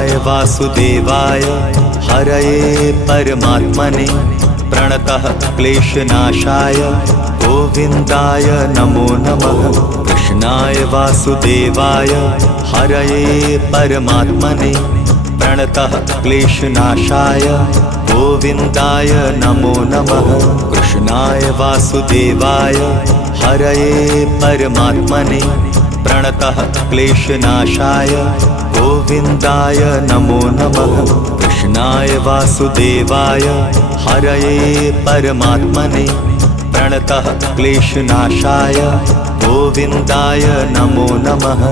कृष्णाय वासुदेवाय हरये परमात्मने प्रणतः क्लेशनाशाय गोविन्दाय नमो नमः। कृष्णाय वासुदेवाय हरये परमात्मने प्रणतः क्लेशनाशाय गोविन्दाय नमो नमः। कृष्णाय वासुदेवाय हरये परमात्मने प्रणतः क्लेशनाशाय गोविन्दाय नमो नमः। कृष्णाय वासुदेवाय हरये परमात्मने प्रणतः क्लेशनाशाय गोविन्दाय नमो नमः।